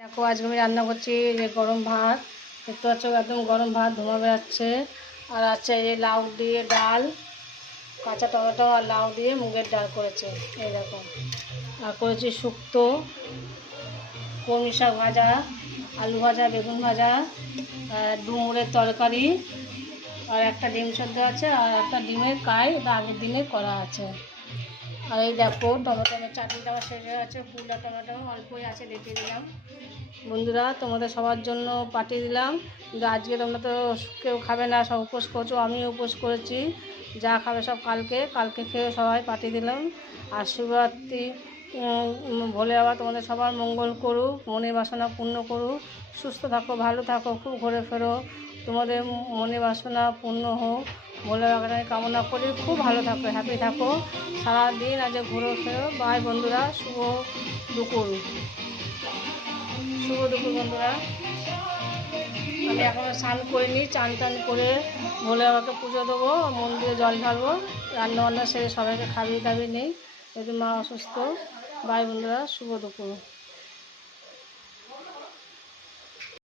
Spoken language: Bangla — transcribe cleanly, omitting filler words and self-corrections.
দেখো আজকে আমি রান্না করছি যে গরম ভাত, দেখতে পাচ্ছ একদম গরম ভাত ধোঁয়া বেরাচ্ছে। আর আছে এই লাউ দিয়ে ডাল, কাঁচা টমেটো আর লাউ দিয়ে মুগের ডাল করেছে এই দেখো। আর করেছি শুক্তো, কলমি শাক ভাজা, আলু ভাজা, বেগুন ভাজা, ডুমুরের তরকারি, আর একটা ডিম সেদ্ধ আছে, আর একটা ডিমের কাই ওটা আগের দিনে করা আছে। আর এই দেখো টমেটো চাটনি দেওয়া শেষ হয়ে গেছে, ফুল আর টমেটো অল্পই আছে দেখিয়ে দিলাম। বন্ধুরা তোমাদের সবার জন্য পাঠিয়ে দিলাম, কিন্তু আজকে তোমরা তো কেউ খাবে না, সব উপোস করছো, আমিও উপোস করেছি। যা খাবে সব কালকে কালকে খেয়ে সবাই পাঠিয়ে দিলাম। আর শিবরাত্রি ভোলে বাবা তোমাদের সবার মঙ্গল করুক, মনের বাসনা পূর্ণ করুক, সুস্থ থাকো, ভালো থাকো, খুব ঘুরে ফেরো, তোমাদের মনের বাসনা পূর্ণ হোক, ভোলে বাবাকে কামনা করি। খুব ভালো থাকো, হ্যাপি থাকো সারাদিন, আজ ঘুরে ফেরো। বাই বন্ধুরা, শুভ দুপুর বন্ধুরা। আমি এখনও স্নান করিনি, চান টান করে ভোলে বাবাকে পুজো দেবো, মন্দিরে জল ঢালবো, রান্নাবান্না সেরে সবাইকে খাবিয়ে দাবিয়ে নেই, যদি মা অসুস্থ। বাই বন্ধুরা, শুভ দুপুর।